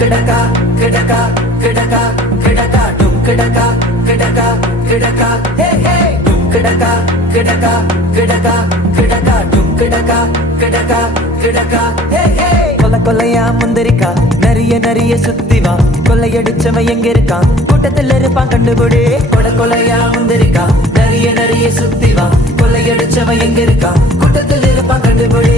கிடக்கா கிடக்கா கிடக்கா கிடக்கா டும் கிடக்கா கிடக்கா கிடக்கா ஹே ஹே டும் கிடக்கா கிடக்கா கிடக்கா கிடக்கா டும் கிடக்கா கிடக்கா கிடக்கா ஹே ஹே கொல்ல கொல்லையா முந்திரிக்கா நிறைய நிறைய சுத்தி வா கொள்ளையடிச்சவன் எங்க இருக்கான் கூட்டத்தில் இருப்பான் கண்டுபிடி கொட கொலையா முந்திரிக்கா நிறைய நிறைய சுத்தி வா கொள்ளையடிச்சவன் எங்க இருக்கான் கூட்டத்தில் இருப்பான் கண்டுபிடி